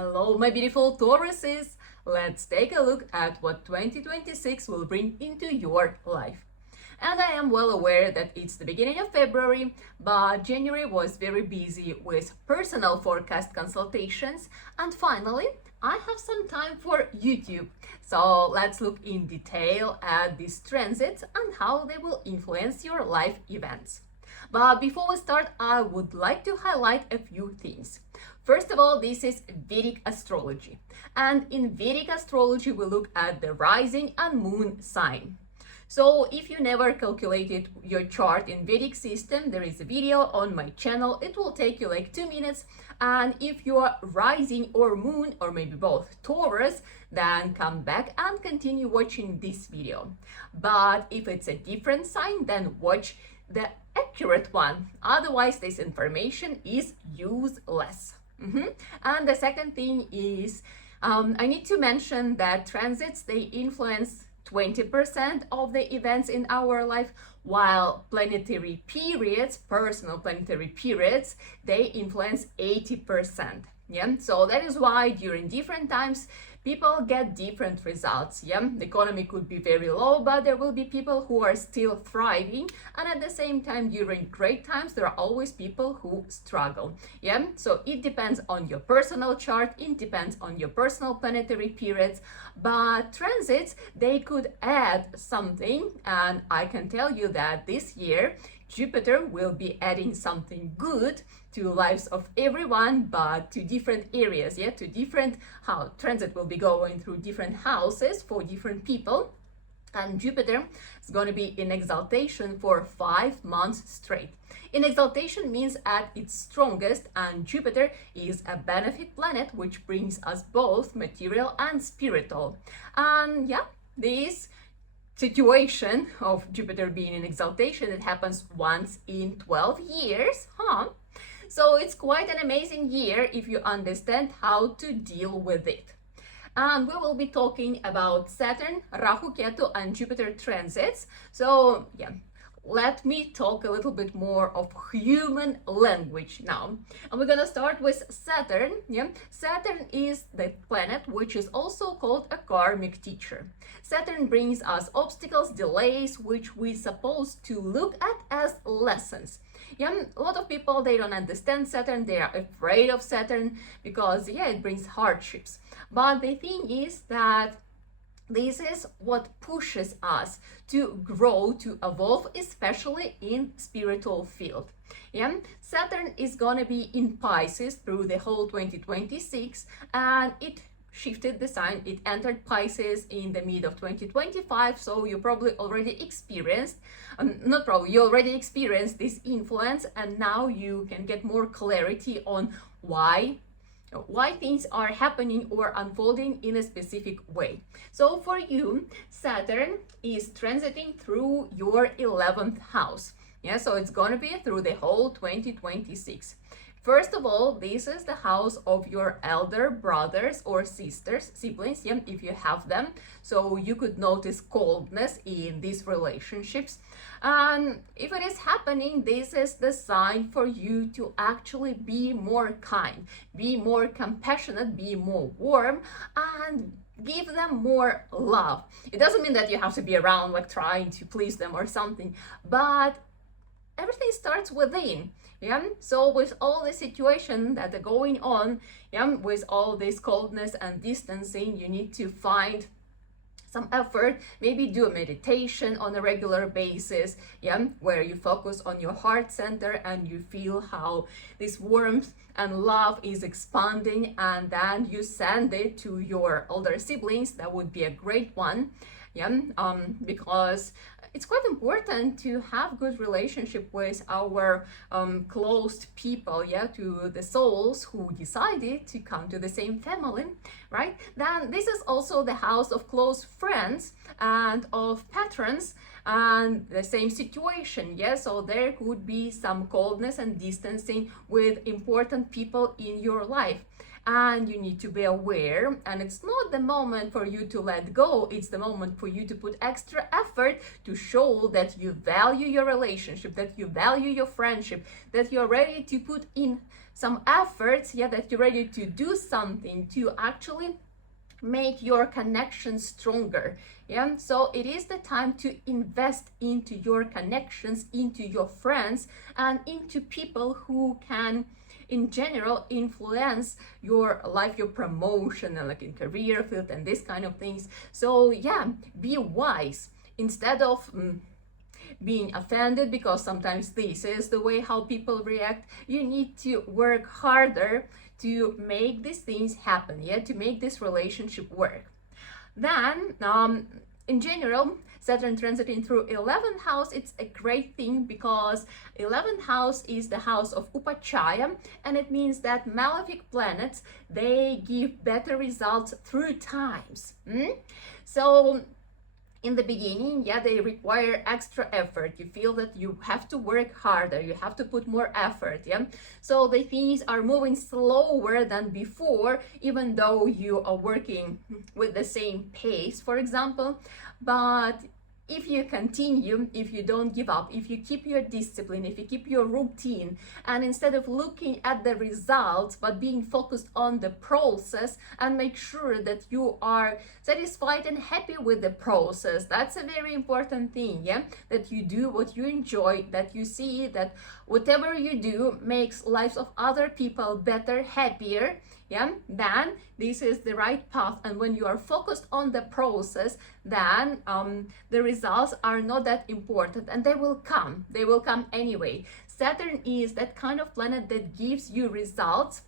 Hello, my beautiful Tauruses! Let's take a look at what 2026 will bring into your life. And I am well aware that it's the beginning of February, but January was very busy with personal forecast consultations, and finally, I have some time for YouTube. So let's look in detail at these transits and how they will influence your life events. But before we start, I would like to highlight a few things. First of all, this is Vedic astrology. And in Vedic astrology, we look at the rising and moon sign. So if you never calculated your chart in Vedic system, there is a video on my channel. It will take you like 2 minutes. And if you are rising or moon, or maybe both Taurus, then come back and continue watching this video. But if it's a different sign, then watch the accurate one. Otherwise, this information is useless. And the second thing is, I need to mention that transits, they influence 20% of the events in our life, while planetary periods, personal planetary periods, they influence 80%. Yeah, so that is why during different times people get different results. Yeah, the economy could be very low, but there will be people who are still thriving, and at the same time, during great times, there are always people who struggle. Yeah, so it depends on your personal chart, it depends on your personal planetary periods, but transits, they could add something, and I can tell you that this year Jupiter will be adding something good to lives of everyone, but to different areas, yeah, to different how transit will be going through different houses for different people. And Jupiter is going to be in exaltation for 5 months straight. In exaltation means at its strongest, and Jupiter is a benefit planet, which brings us both material and spiritual. And yeah, this situation of Jupiter being in exaltation, it happens once in 12 years, So it's quite an amazing year if you understand how to deal with it. And we will be talking about Saturn, Rahu-Ketu, and Jupiter transits. So yeah, let me talk a little bit more of human language now. And we're gonna start with Saturn. Yeah, Saturn is the planet which is also called a karmic teacher. Saturn brings us obstacles, delays, which we're supposed to look at as lessons. Yeah, a lot of people, they don't understand Saturn, they are afraid of Saturn because yeah, it brings hardships. But the thing is that this is what pushes us to grow, to evolve, especially in spiritual field. Yeah, Saturn is gonna be in Pisces through the whole 2026, and it shifted the sign. It entered Pisces in the mid of 2025, so you probably already experienced, you already experienced this influence, and now you can get more clarity on why things are happening or unfolding in a specific way. So for you, Saturn is transiting through your 11th house. Yeah, so it's going to be through the whole 2026. First of all, this is the house of your elder brothers or sisters, siblings, yeah, if you have them. So you could notice coldness in these relationships. And if it is happening, this is the sign for you to actually be more kind, be more compassionate, be more warm, and give them more love. It doesn't mean that you have to be around like trying to please them or something, but everything starts within. Yeah, so with all the situation that are going on, yeah, with all this coldness and distancing, you need to find some effort, maybe do a meditation on a regular basis, yeah, where you focus on your heart center and you feel how this warmth and love is expanding, and then you send it to your older siblings. That would be a great one. Yeah, because it's quite important to have good relationship with our close people, yeah, to the souls who decided to come to the same family, right? Then this is also the house of close friends and of patrons, and the same situation, yeah, so there could be some coldness and distancing with important people in your life. And you need to be aware, and it's not the moment for you to let go, it's the moment for you to put extra effort to show that you value your relationship, that you value your friendship, that you're ready to put in some efforts, yeah, that you're ready to do something to actually make your connection stronger. Yeah, so it is the time to invest into your connections, into your friends, and into people who can in general influence your life, your promotion, and like in career field and this kind of things. So yeah, be wise instead of being offended, because sometimes this is the way how people react. You need to work harder to make these things happen, yeah, to make this relationship work. Then in general, Saturn transiting through 11th house, it's a great thing because 11th house is the house of Upachaya, and it means that malefic planets, they give better results through times. So in the beginning, yeah, they require extra effort. You feel that you have to work harder, you have to put more effort, yeah. So the things are moving slower than before, even though you are working with the same pace, for example. But if you continue, if you don't give up, if you keep your discipline, if you keep your routine, and instead of looking at the results but being focused on the process, and make sure that you are satisfied and happy with the process, that's a very important thing, yeah, that you do what you enjoy, that you see that whatever you do makes lives of other people better, happier, yeah, then this is the right path. And when you are focused on the process, then the results are not that important, and they will come anyway. Saturn is that kind of planet that gives you results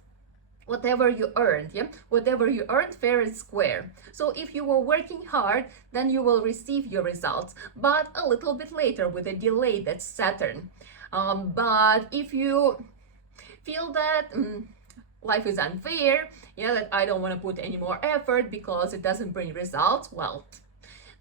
whatever you earned, yeah, whatever you earned, fair and square. So if you were working hard, then you will receive your results, but a little bit later with a delay. That's Saturn. But if you feel that life is unfair, yeah, that I don't want to put any more effort because it doesn't bring results, well,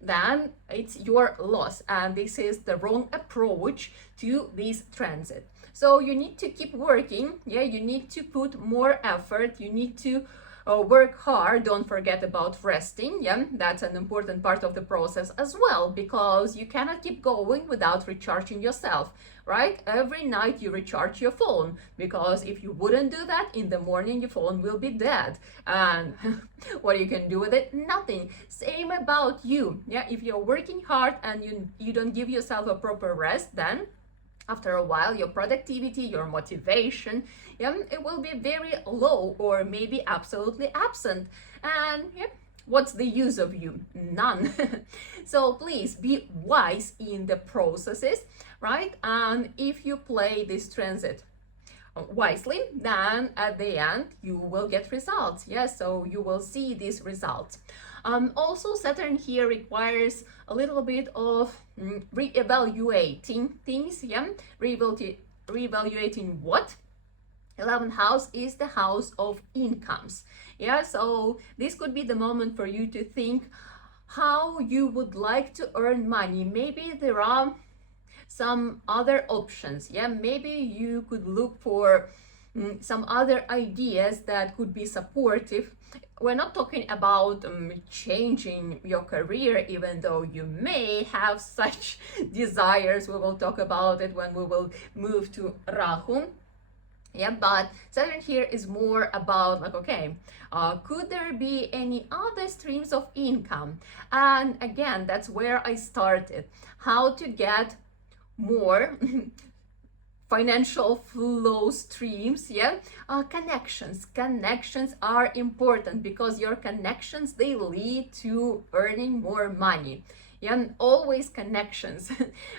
then it's your loss, and this is the wrong approach to this transit. So you need to keep working, yeah, you need to put more effort, you need to work hard. Don't forget about resting, yeah, that's an important part of the process as well, because you cannot keep going without recharging yourself, right? Every night you recharge your phone, because if you wouldn't do that, in the morning your phone will be dead, and what you can do with it? Nothing. Same about you, yeah, if you're working hard and you don't give yourself a proper rest, then after a while your productivity, your motivation, yeah, it will be very low or maybe absolutely absent, and yeah, what's the use of you? None. So please be wise in the processes, right? And if you play this transit wisely, then at the end you will get results. Yes, so you will see these results. Also, Saturn here requires a little bit of re-evaluating things, yeah, re-evaluating what? 11th house is the house of incomes, yeah, so this could be the moment for you to think how you would like to earn money. Maybe there are some other options, yeah, maybe you could look for some other ideas that could be supportive. We're not talking about changing your career, even though you may have such desires. We will talk about it when we will move to Rahu. Yeah, but Saturn here is more about like, okay, could there be any other streams of income? And again, that's where I started. How to get more financial flow streams, yeah. Connections are important, because your connections, they lead to earning more money, yeah, and always connections.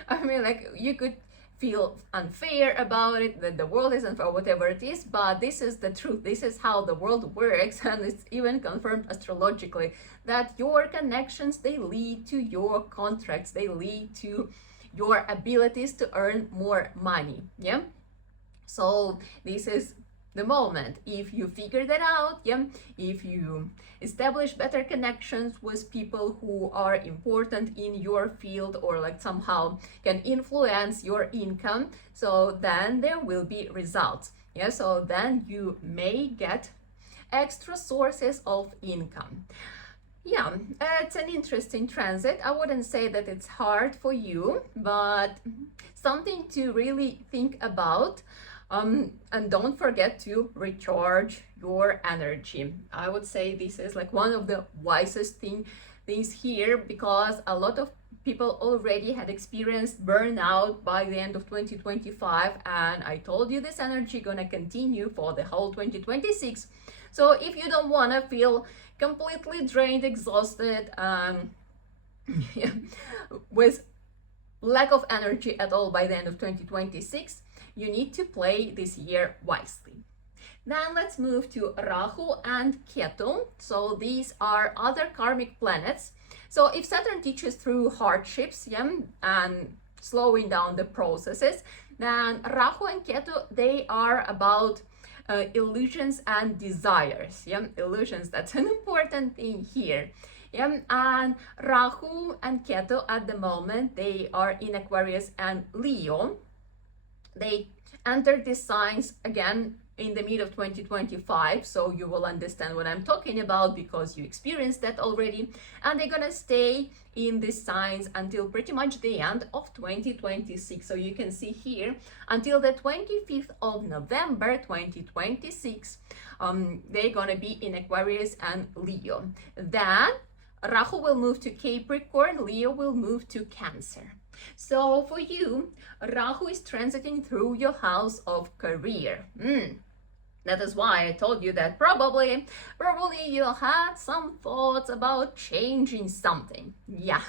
I mean, like, you could feel unfair about it, that the world is unfair, whatever it is, but this is the truth. This is how the world works, and it's even confirmed astrologically that your connections, they lead to your contracts, they lead to your abilities to earn more money, yeah. So this is the moment. If you figure that out, yeah, if you establish better connections with people who are important in your field or like somehow can influence your income, so then there will be results, yeah. So then you may get extra sources of income. Yeah, it's an interesting transit. I wouldn't say that it's hard for you, but something to really think about. And don't forget to recharge your energy. I would say this is like one of the wisest things here, because a lot of people already had experienced burnout by the end of 2025, and I told you this energy gonna continue for the whole 2026. So if you don't want to feel completely drained, exhausted, with lack of energy at all by the end of 2026, you need to play this year wisely. Then let's move to Rahu and Ketu. So these are other karmic planets. So if Saturn teaches through hardships, and slowing down the processes, then Rahu and Ketu, they are about illusions and desires. Illusions, that's an important thing here. And Rahu and Ketu at the moment, they are in Aquarius and Leo. They entered these signs again in the mid of 2025, so you will understand what I'm talking about because you experienced that already. And they're gonna stay in these signs until pretty much the end of 2026. So you can see here until the 25th of November 2026, they're gonna be in Aquarius and Leo. Then Rahu will move to Capricorn, Leo will move to Cancer. So for you, Rahu is transiting through your house of career. That is why I told you that probably you had some thoughts about changing something. Yeah.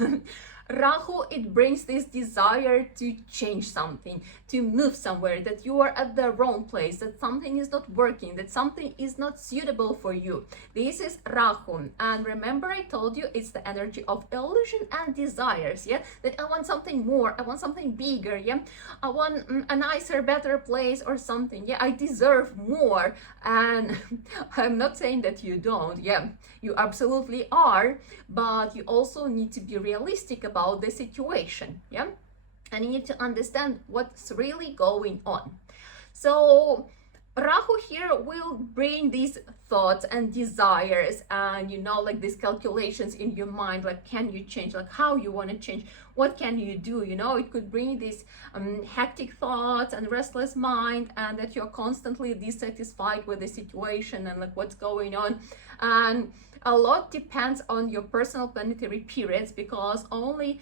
Rahu, it brings this desire to change something, to move somewhere, that you are at the wrong place, that something is not working, that something is not suitable for you. This is Rahu. And remember, I told you it's the energy of illusion and desires, that I want something more, I want something bigger, I want a nicer, better place or something, I deserve more. And I'm not saying that you don't, you absolutely are, but you also need to be realistic about the situation, and you need to understand what's really going on. So Rahu here will bring these thoughts and desires, and like these calculations in your mind, like can you change, like how you want to change, what can you do, it could bring these hectic thoughts and restless mind, and that you're constantly dissatisfied with the situation and like what's going on. And a lot depends on your personal planetary periods, because only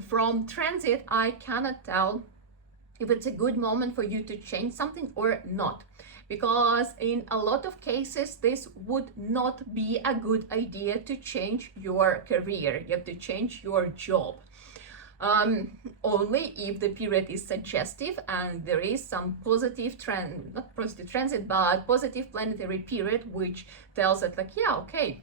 from transit I cannot tell if it's a good moment for you to change something or not, because in a lot of cases this would not be a good idea to change your career. You have to change your job. Only if the period is suggestive and there is some positive trend, not positive transit, but positive planetary period, which tells us like, okay,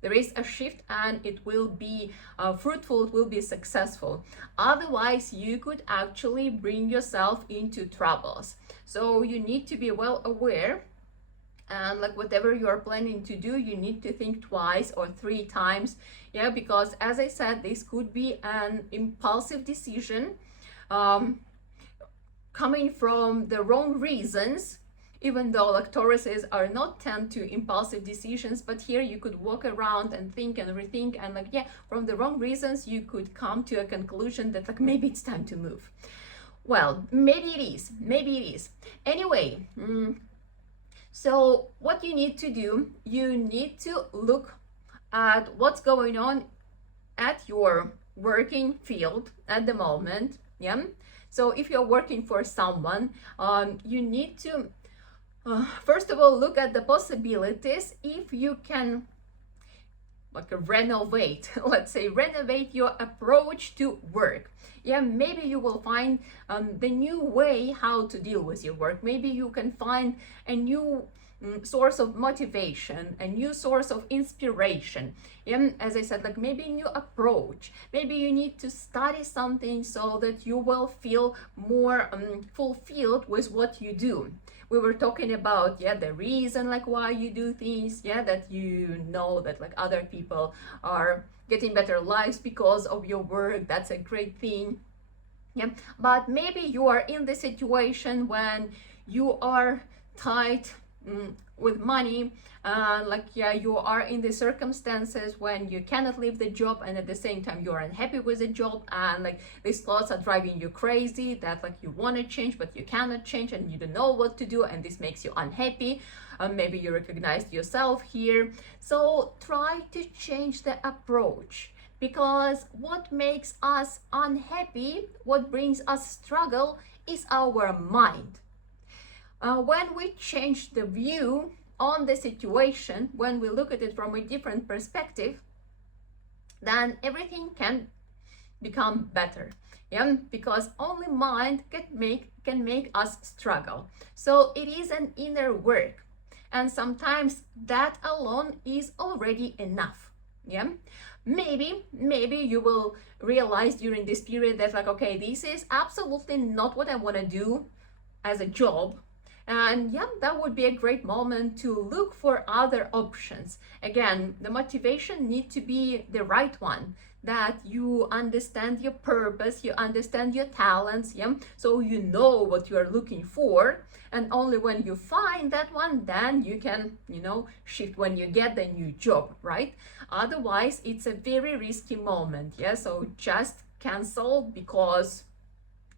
there is a shift and it will be fruitful, it will be successful. Otherwise, you could actually bring yourself into troubles. So you need to be well aware, and like whatever you are planning to do, you need to think twice or 3 times, because as I said, this could be an impulsive decision coming from the wrong reasons, even though like Tauruses are not tend to impulsive decisions, but here you could walk around and think and rethink, and like from the wrong reasons you could come to a conclusion that like maybe it's time to move. Well, maybe it is. Anyway, so what you need to do, you need to look at what's going on at your working field at the moment. So if you're working for someone, you need to first of all look at the possibilities if you can like renovate, let's say renovate your approach to work. Maybe you will find the new way how to deal with your work. Maybe you can find a new source of motivation, a new source of inspiration. As I said, like maybe a new approach. Maybe you need to study something so that you will feel more fulfilled with what you do. We were talking about the reason like why you do things, that you know that like other people are getting better lives because of your work. That's a great thing. But maybe you are in the situation when you are tied with money, like yeah, you are in the circumstances when you cannot leave the job, and at the same time you're unhappy with the job, and like these thoughts are driving you crazy, that like you want to change but you cannot change and you don't know what to do, and this makes you unhappy. Maybe you recognized yourself here. So try to change the approach, because what makes us unhappy, what brings us struggle, is our mind. When we change the view on the situation, when we look at it from a different perspective, then everything can become better. Yeah, because only mind can make us struggle. So it is an inner work, and sometimes that alone is already enough. Yeah, maybe you will realize during this period that like, okay, this is absolutely not what I want to do as a job. And yeah, that would be a great moment to look for other options. Again, the motivation needs to be the right one, that you understand your purpose, you understand your talents, yeah? So you know what you are looking for, and only when you find that one, then you can, shift when you get the new job, right? Otherwise, it's a very risky moment, yeah? So just cancel because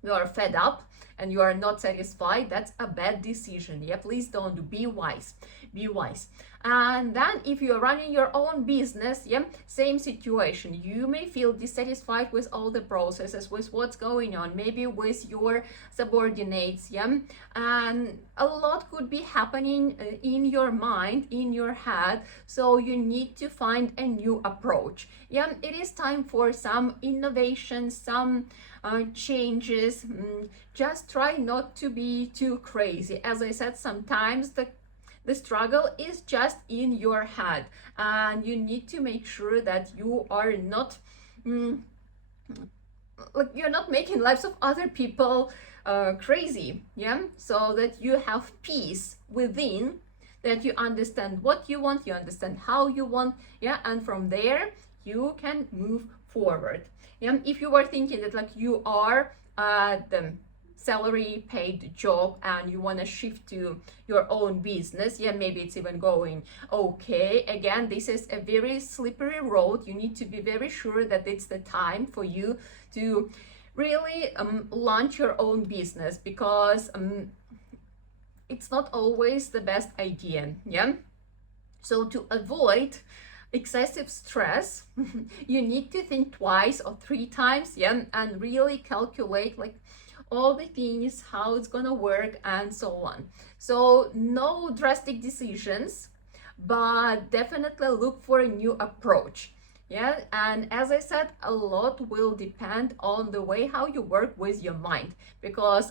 you are fed up and you are not satisfied. That's a bad decision. Yeah, please don't do. Be wise. And then if you're running your own business, yeah, same situation. You may feel dissatisfied with all the processes, with what's going on, maybe with your subordinates, yeah, and a lot could be happening in your mind, in your head. So you need to find a new approach. Yeah, it is time for some innovation, some changes. Just try not to be too crazy. As I said, sometimes the struggle is just in your head, and you need to make sure that you are not you're not making lives of other people crazy. Yeah, so that you have peace within, that you understand what you want, you understand how you want, yeah, and from there you can move forward. Yeah, if you were thinking that like you are the salary paid job and you want to shift to your own business, yeah, maybe it's even going okay. Again, this is a very slippery road. You need to be very sure that it's the time for you to really launch your own business, because it's not always the best idea. Yeah, so to avoid excessive stress, you need to think twice or three times, yeah, and really calculate like all the things, how it's gonna work, and so on. So no drastic decisions, but definitely look for a new approach. Yeah, and as I said, a lot will depend on the way how you work with your mind, because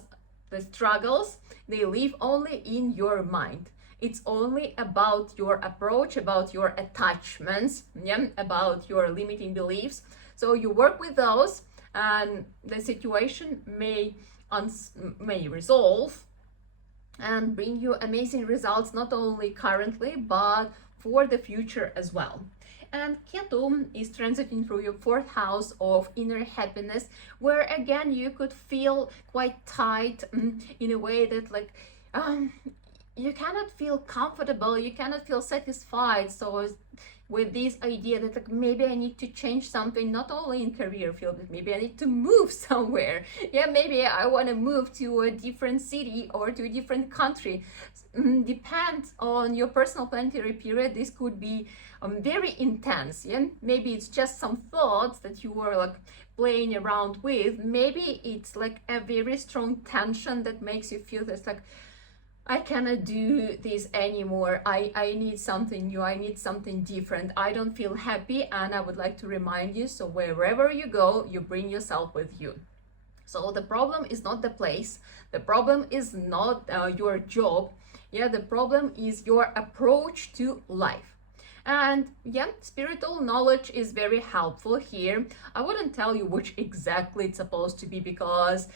the struggles, they live only in your mind. It's only about your approach, about your attachments, yeah, about your limiting beliefs. So you work with those, and the situation may resolve and bring you amazing results, not only currently, but for the future as well. And Ketu is transiting through your 4th house of inner happiness, where again you could feel quite tight in a way that like you cannot feel comfortable, you cannot feel satisfied. So with this idea that like maybe I need to change something, not only in career field, but maybe I need to move somewhere. Yeah, maybe I want to move to a different city or to a different country. Depends on your personal planetary period. This could be very intense. Yeah, maybe it's just some thoughts that you were like playing around with. Maybe it's like a very strong tension that makes you feel this like, I cannot do this anymore. I need something new. I need something different. I don't feel happy, and I would like to remind you, so wherever you go, you bring yourself with you. So the problem is not the place. The problem is not your job. Yeah, the problem is your approach to life. And yeah, spiritual knowledge is very helpful here. I wouldn't tell you which exactly it's supposed to be, because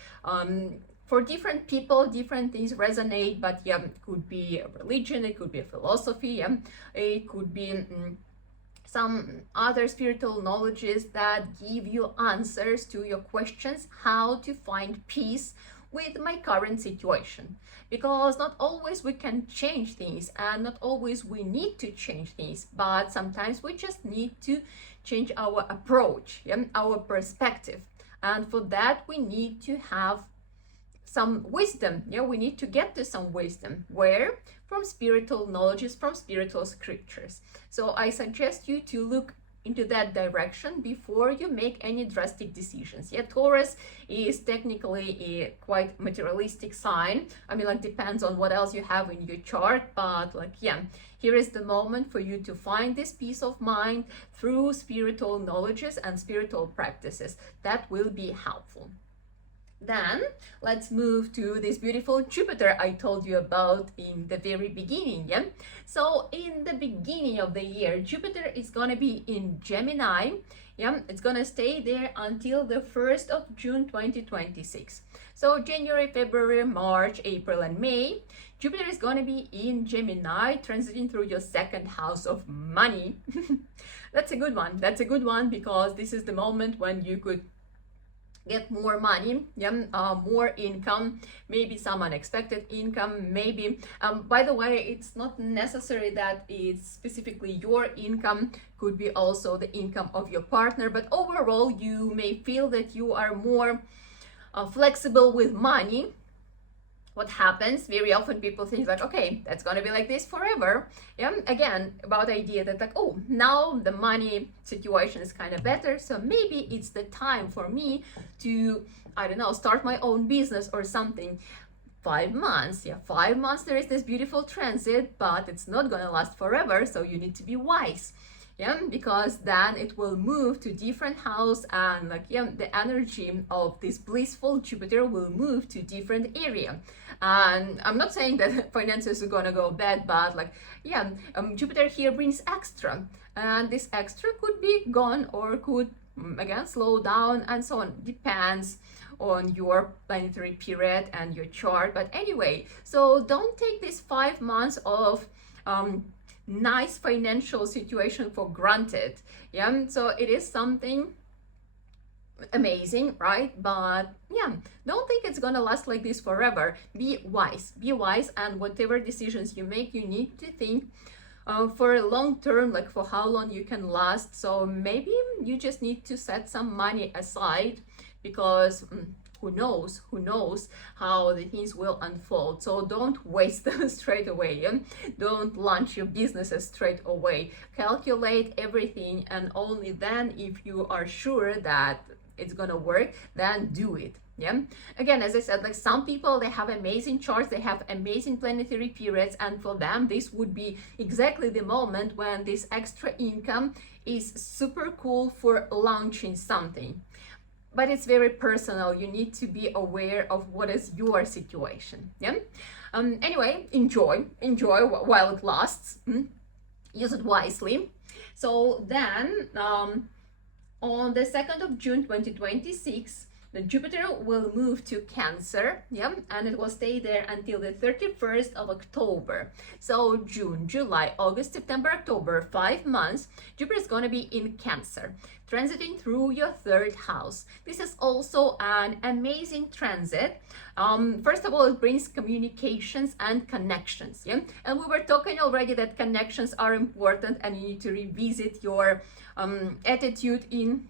for different people, different things resonate, but yeah, it could be a religion, it could be a philosophy, yeah, it could be some other spiritual knowledges that give you answers to your questions, how to find peace with my current situation, because not always we can change things and not always we need to change things, but sometimes we just need to change our approach, yeah, our perspective. And for that we need to have some wisdom, yeah, we need to get to some wisdom. Where? From spiritual knowledges, from spiritual scriptures. So I suggest you to look into that direction before you make any drastic decisions. Yeah, Taurus is technically a quite materialistic sign. I mean, like, depends on what else you have in your chart, but like, yeah, here is the moment for you to find this peace of mind through spiritual knowledges and spiritual practices. That will be helpful. Then let's move to this beautiful Jupiter I told you about in the very beginning. Yeah, so in the beginning of the year, Jupiter is gonna be in Gemini. Yeah, it's gonna stay there until the 1st of June 2026. So January, February, March, April, and May, Jupiter is gonna be in Gemini, transiting through your second house of money. That's a good one. That's a good one, because this is the moment when you could get more money, yeah, more income, maybe some unexpected income, maybe. By the way, it's not necessary that it's specifically your income, could be also the income of your partner, but overall you may feel that you are more flexible with money. What happens very often, people think like, okay, that's gonna be like this forever. Yeah, again, about the idea that like, oh, now the money situation is kind of better, so maybe it's the time for me to, I don't know, start my own business or something. 5 months, yeah, 5 months there is this beautiful transit, but it's not gonna last forever, so you need to be wise. Yeah, because then it will move to different house, and like, yeah, the energy of this blissful Jupiter will move to different area. And I'm not saying that finances are gonna go bad, but like, yeah, Jupiter here brings extra, and this extra could be gone or could again slow down and so on, depends on your planetary period and your chart. But anyway, so don't take these 5 months of nice financial situation for granted. Yeah, so it is something amazing, right? But yeah, don't think it's gonna last like this forever. Be wise, and whatever decisions you make, you need to think for a long term, like for how long you can last. So maybe you just need to set some money aside, because who knows how the things will unfold. So don't waste them straight away. Yeah? Don't launch your businesses straight away. Calculate everything, and only then, if you are sure that it's gonna work, then do it. Yeah, again, as I said, like, some people, they have amazing charts, they have amazing planetary periods, and for them this would be exactly the moment when this extra income is super cool for launching something. But it's very personal. You need to be aware of what is your situation. Yeah. Anyway, enjoy while it lasts. Use it wisely. So then, on the 2nd of June 2026, the Jupiter will move to Cancer, yeah, and it will stay there until the 31st of October. So June, July, August, September, October, 5 months, Jupiter is going to be in Cancer, transiting through your 3rd house. This is also an amazing transit. First of all, it brings communications and connections, yeah, and we were talking already that connections are important, and you need to revisit your attitude in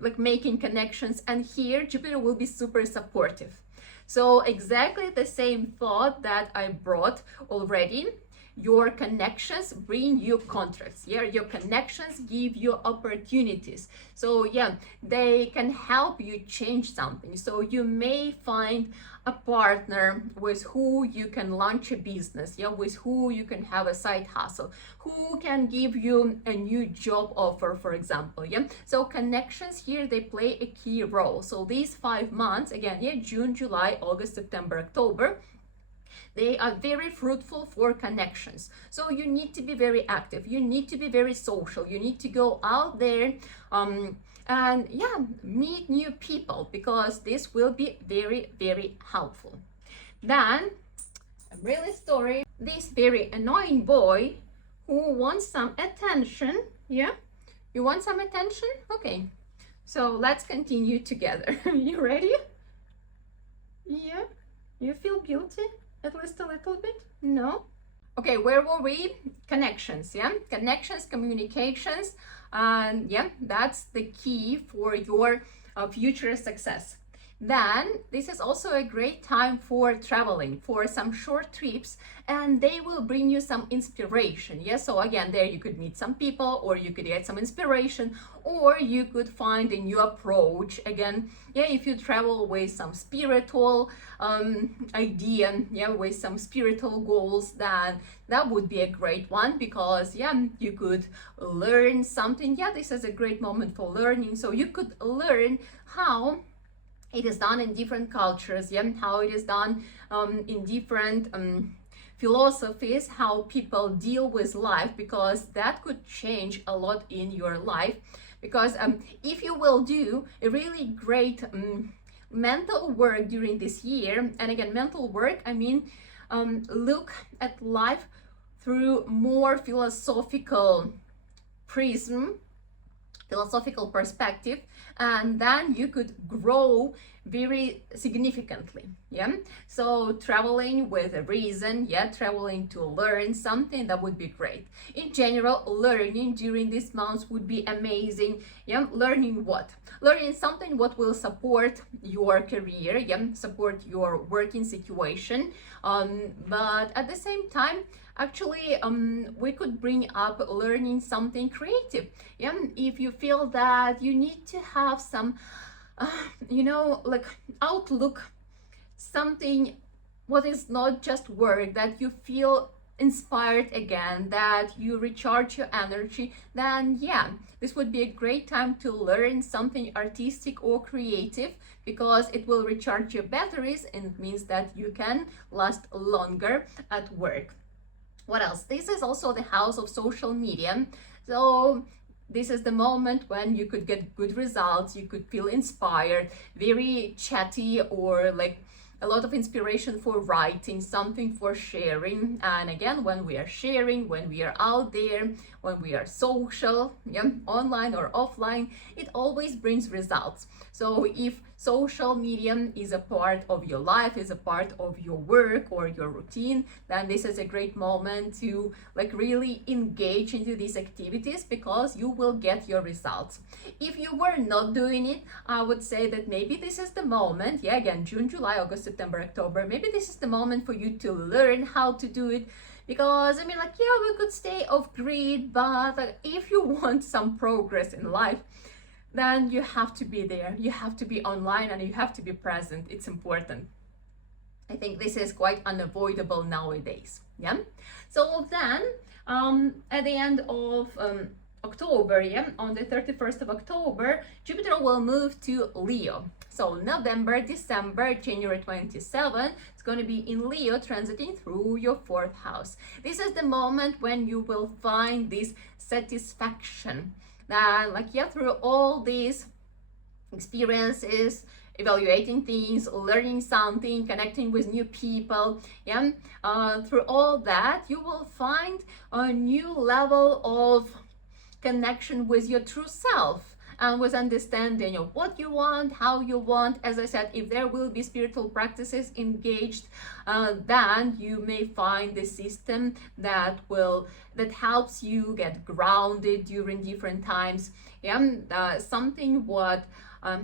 like making connections, and here Jupiter will be super supportive. So exactly the same thought that I brought already. Your connections bring you contracts. Yeah, your connections give you opportunities. So yeah, they can help you change something. So you may find a partner with who you can launch a business, yeah, with who you can have a side hustle, who can give you a new job offer, for example. Yeah, so connections here, they play a key role. So these 5 months, again, yeah, June, July, August, September, October, they are very fruitful for connections. So you need to be very active, you need to be very social, you need to go out there and yeah, meet new people, because this will be very, very helpful. Then, a really story, this very annoying boy who wants some attention. Yeah, you want some attention? Okay, so let's continue together. You ready? Yeah, You feel guilty at least a little bit? No? Okay, where were we? Connections, yeah? Connections, communications, and yeah, that's the key for your future success. Then this is also a great time for traveling, for some short trips, and they will bring you some inspiration. Yes, so again, there you could meet some people, or you could get some inspiration, or you could find a new approach. Again, yeah, if you travel with some spiritual idea, yeah, with some spiritual goals, then that would be a great one, because yeah, you could learn something. Yeah, this is a great moment for learning. So you could learn how it is done in different cultures, yeah, how it is done in different philosophies, how people deal with life, because that could change a lot in your life. Because if you will do a really great mental work during this year, and again, mental work, I mean, look at life through more philosophical prism, philosophical perspective, and then you could grow very significantly. Yeah, so traveling with a reason, yeah, traveling to learn something, that would be great. In general, learning during these months would be amazing. Yeah, learning what? Learning something what will support your career, yeah, support your working situation, but at the same time, actually, we could bring up learning something creative. Yeah, if you feel that you need to have some you know, like outlook, something what is not just work, that you feel inspired again, that you recharge your energy, then yeah, this would be a great time to learn something artistic or creative, because it will recharge your batteries, and it means that you can last longer at work. What else? This is also the house of social media. So this is the moment when you could get good results, you could feel inspired, very chatty, or like a lot of inspiration for writing, something for sharing. And again, when we are sharing, when we are out there, when we are social, yeah, online or offline, it always brings results. So if social media is a part of your life, is a part of your work or your routine, then this is a great moment to like really engage into these activities, because you will get your results. If you were not doing it, I would say that maybe this is the moment, yeah, again, June, July, August, September, October, maybe this is the moment for you to learn how to do it. Because I mean, like, yeah, we could stay off grid, but like, if you want some progress in life, then you have to be there, you have to be online, and you have to be present. It's important. I think this is quite unavoidable nowadays. Yeah, so then at the end of October, yeah, on the 31st of October, Jupiter will move to Leo. So November, December, January 27, it's going to be in Leo, transiting through your 4th house. This is the moment when you will find this satisfaction, that like, yeah, through all these experiences, evaluating things, learning something, connecting with new people, yeah, through all that, you will find a new level of connection with your true self, and with understanding of what you want, how you want. As I said, if there will be spiritual practices engaged, then you may find the system that helps you get grounded during different times. Yeah, something what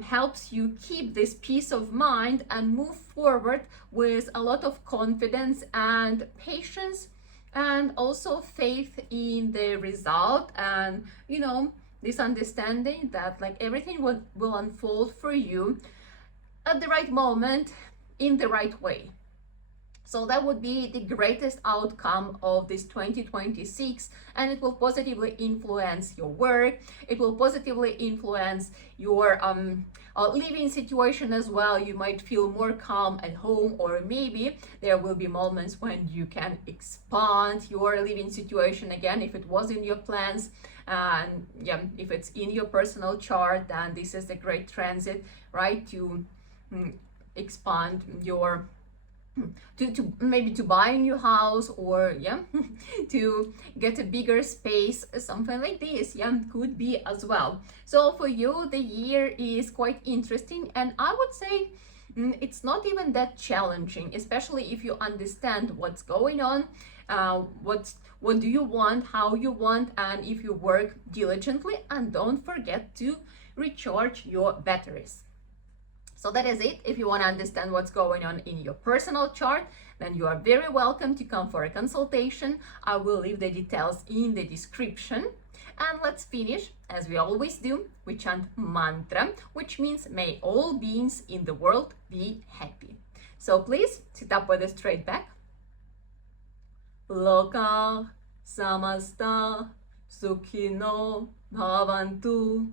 helps you keep this peace of mind and move forward with a lot of confidence and patience, and also faith in the result, and you know, this understanding that like everything will unfold for you at the right moment, in the right way. So that would be the greatest outcome of this 2026, and it will positively influence your work. It will positively influence your living situation as well. You might feel more calm at home, or maybe there will be moments when you can expand your living situation again, if it was in your plans. And yeah, if it's in your personal chart, then this is a great transit, right, to expand your to maybe to buy a new house, or yeah, to get a bigger space, something like this, yeah, could be as well. So for you, the year is quite interesting, and I would say it's not even that challenging, especially if you understand what's going on, what do you want, how you want, and if you work diligently, and don't forget to recharge your batteries. So that is it. If you want to understand what's going on in your personal chart, then you are very welcome to come for a consultation. I will leave the details in the description. And let's finish, as we always do, we chant mantra, which means may all beings in the world be happy. So please sit up with a straight back. Loka samasta sukhino bhavantu.